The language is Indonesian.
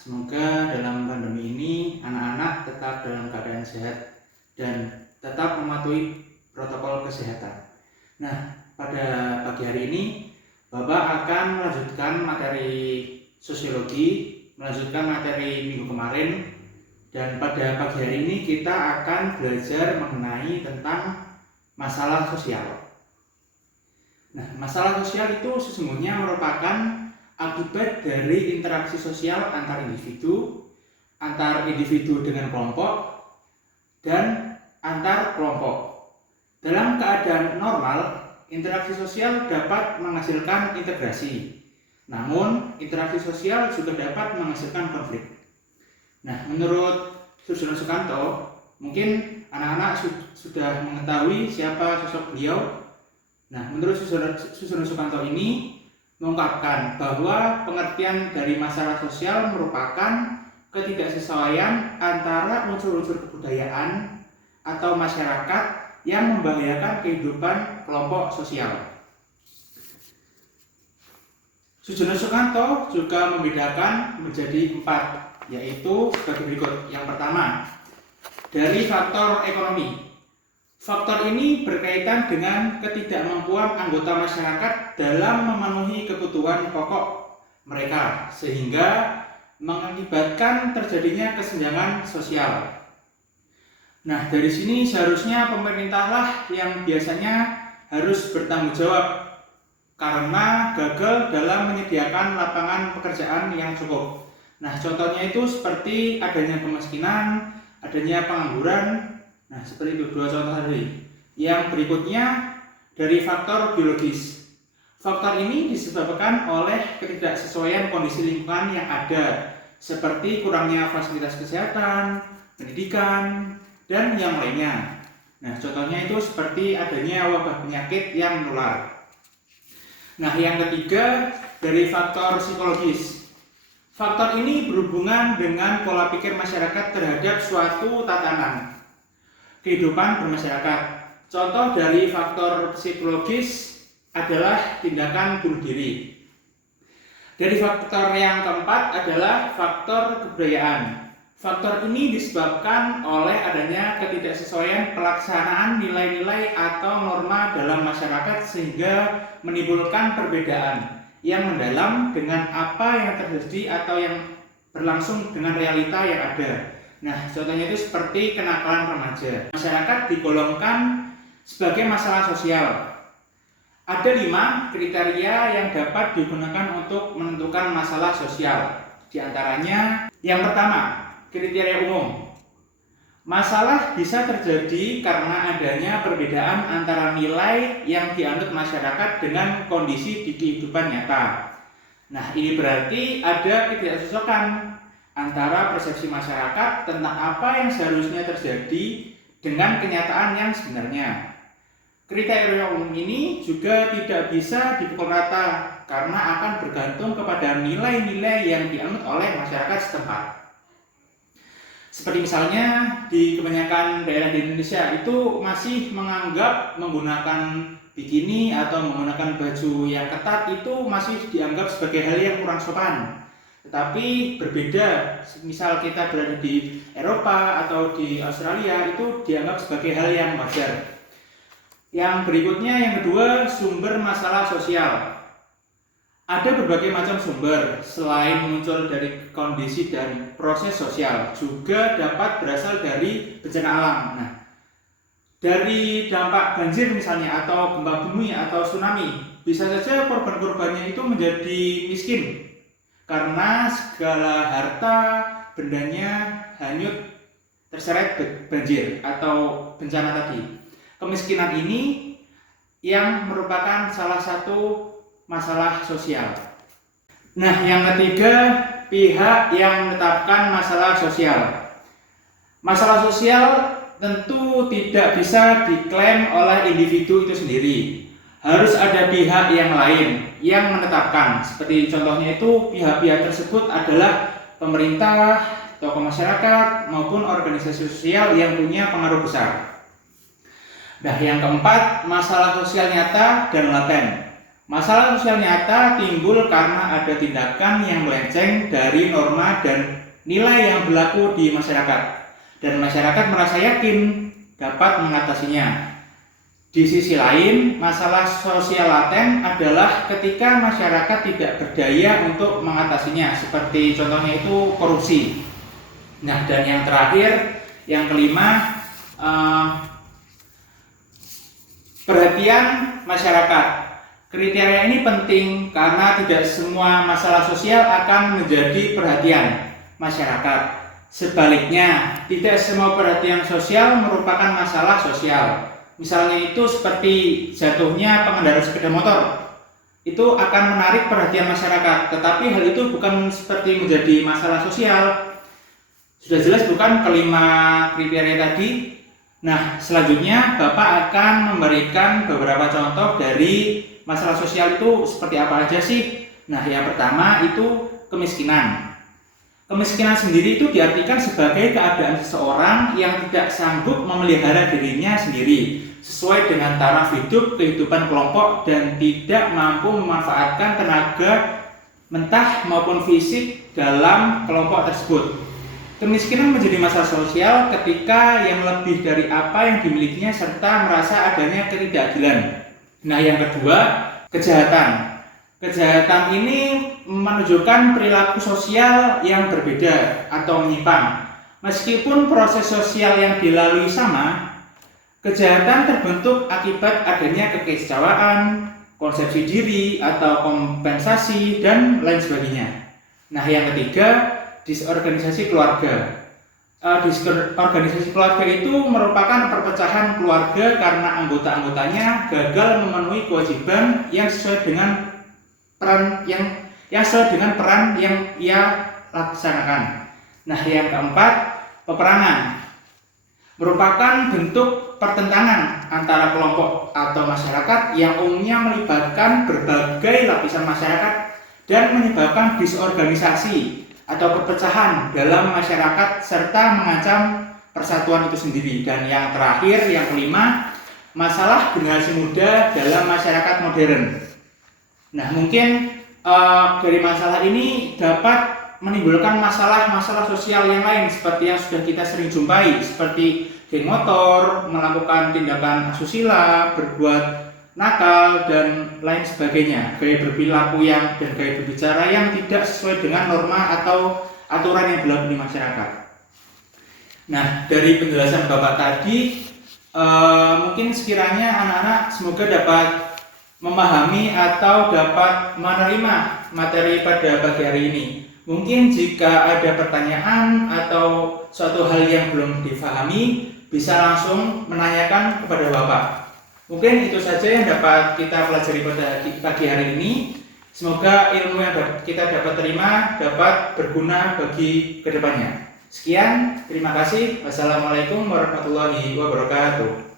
semoga dalam pandemi ini anak-anak tetap dalam keadaan sehat dan tetap mematuhi protokol kesehatan. Nah, pada pagi hari ini Bapak akan melanjutkan materi sosiologi, melanjutkan materi minggu kemarin, dan pada pagi hari ini kita akan belajar mengenai tentang masalah sosial. Nah, masalah sosial itu sesungguhnya merupakan akibat dari interaksi sosial antar individu dengan kelompok, dan antar kelompok. Dalam keadaan normal, interaksi sosial dapat menghasilkan integrasi. Namun, interaksi sosial juga dapat menghasilkan konflik. Nah, menurut Susilo Sukanto, mungkin anak-anak sudah mengetahui siapa sosok beliau. Nah, menurut Susilo Sukanto ini mengungkapkan bahwa pengertian dari masalah sosial merupakan ketidaksesuaian antara unsur-unsur kebudayaan atau masyarakat yang membahayakan kehidupan kelompok sosial. Susilo Sukanto juga membedakan menjadi 4, yaitu sebagai berikut. Yang pertama, dari faktor ekonomi. Faktor ini berkaitan dengan ketidakmampuan anggota masyarakat dalam memenuhi kebutuhan pokok mereka, sehingga mengakibatkan terjadinya kesenjangan sosial. Nah, dari sini seharusnya pemerintahlah yang biasanya harus bertanggung jawab karena gagal dalam menyediakan lapangan pekerjaan yang cukup. Nah, contohnya itu seperti adanya kemiskinan, adanya pengangguran. Nah, seperti itu 2 contoh tadi. Yang berikutnya dari faktor biologis. Faktor ini disebabkan oleh ketidaksesuaian kondisi lingkungan yang ada, seperti kurangnya fasilitas kesehatan, pendidikan, dan yang lainnya. Nah, contohnya itu seperti adanya wabah penyakit yang menular. Nah, yang ketiga dari faktor psikologis. Faktor ini berhubungan dengan pola pikir masyarakat terhadap suatu tatanan kehidupan bermasyarakat. Contoh dari faktor psikologis adalah tindakan bunuh diri. Dari faktor yang keempat adalah faktor kebudayaan. Faktor ini disebabkan oleh adanya ketidaksesuaian pelaksanaan nilai-nilai atau norma dalam masyarakat sehingga menimbulkan perbedaan yang mendalam dengan apa yang terjadi atau yang berlangsung dengan realita yang ada. Nah, contohnya itu seperti kenakalan remaja. Masyarakat digolongkan sebagai masalah sosial. Ada 5 kriteria yang dapat digunakan untuk menentukan masalah sosial. Di antaranya, yang pertama, kriteria umum. Masalah bisa terjadi karena adanya perbedaan antara nilai yang dianut masyarakat dengan kondisi di kehidupan nyata. Nah, ini berarti ada ketidakcocokan antara persepsi masyarakat tentang apa yang seharusnya terjadi dengan kenyataan yang sebenarnya. Kriteria umum ini juga tidak bisa dipukul rata karena akan bergantung kepada nilai-nilai yang dianut oleh masyarakat setempat. Seperti misalnya di kebanyakan daerah di Indonesia itu masih menganggap menggunakan bikini atau menggunakan baju yang ketat itu masih dianggap sebagai hal yang kurang sopan. Tetapi berbeda, misal kita berada di Eropa atau di Australia, itu dianggap sebagai hal yang wajar. Yang berikutnya, yang kedua, sumber masalah sosial. Ada berbagai macam sumber, selain muncul dari kondisi dan proses sosial, juga dapat berasal dari bencana alam. Nah, dari dampak banjir misalnya, atau gempa bumi, atau tsunami, bisa saja korban-korbannya itu menjadi miskin karena segala harta bendanya hanyut terseret banjir atau bencana tadi. Kemiskinan ini yang merupakan salah satu masalah sosial. Nah, yang ketiga, pihak yang menetapkan masalah sosial. Masalah sosial tentu tidak bisa diklaim oleh individu itu sendiri. Harus ada pihak yang lain yang menetapkan. Seperti contohnya itu pihak-pihak tersebut adalah pemerintah, tokoh masyarakat, maupun organisasi sosial yang punya pengaruh besar. Nah, yang keempat, masalah sosial nyata dan laten. Masalah sosial nyata timbul karena ada tindakan yang melenceng dari norma dan nilai yang berlaku di masyarakat, dan masyarakat merasa yakin dapat mengatasinya. Di sisi lain, masalah sosial laten adalah ketika masyarakat tidak berdaya untuk mengatasinya, seperti contohnya itu korupsi. Nah, dan yang terakhir, yang kelima, perhatian masyarakat. Kriteria ini penting karena tidak semua masalah sosial akan menjadi perhatian masyarakat. Sebaliknya, tidak semua perhatian sosial merupakan masalah sosial. Misalnya itu seperti jatuhnya pengendara sepeda motor. Itu akan menarik perhatian masyarakat, tetapi hal itu bukan seperti menjadi masalah sosial. Sudah jelas bukan kelima kriteria tadi? Nah, selanjutnya Bapak akan memberikan beberapa contoh dari masalah sosial itu seperti apa aja sih? Nah, yang pertama itu kemiskinan. Kemiskinan sendiri itu diartikan sebagai keadaan seseorang yang tidak sanggup memelihara dirinya sendiri sesuai dengan taraf hidup kehidupan kelompok dan tidak mampu memanfaatkan tenaga mentah maupun fisik dalam kelompok tersebut. Kemiskinan menjadi masalah sosial ketika yang lebih dari apa yang dimilikinya serta merasa adanya ketidakadilan. Nah, yang kedua, kejahatan. Kejahatan ini menunjukkan perilaku sosial yang berbeda atau menyimpang. Meskipun proses sosial yang dilalui sama, kejahatan terbentuk akibat adanya kekecewaan, konsepsi diri atau kompensasi, dan lain sebagainya. Nah, yang ketiga, disorganisasi keluarga. Organisasi keluarga itu merupakan perpecahan keluarga karena anggota-anggotanya gagal memenuhi kewajiban yang sesuai dengan peran yang ia laksanakan. Nah, yang keempat, peperangan merupakan bentuk pertentangan antara kelompok atau masyarakat yang umumnya melibatkan berbagai lapisan masyarakat dan menyebabkan disorganisasi atau perpecahan dalam masyarakat serta mengancam persatuan itu sendiri. Dan yang terakhir, yang kelima, masalah generasi muda dalam masyarakat modern. Nah, mungkin dari masalah ini dapat menimbulkan masalah-masalah sosial yang lain seperti yang sudah kita sering jumpai, seperti geng motor, melakukan tindakan asusila, berbuat nakal, dan lain sebagainya, gaya berperilaku dan gaya berbicara yang tidak sesuai dengan norma atau aturan yang berlaku di masyarakat. Nah, dari penjelasan Bapak tadi, mungkin sekiranya anak-anak semoga dapat memahami atau dapat menerima materi pada pagi hari ini. Mungkin jika ada pertanyaan atau suatu hal yang belum difahami, bisa langsung menanyakan kepada Bapak. Mungkin itu saja yang dapat kita pelajari pada pagi hari ini. Semoga ilmu yang kita dapat terima dapat berguna bagi kedepannya. Sekian, terima kasih. Wassalamualaikum warahmatullahi wabarakatuh.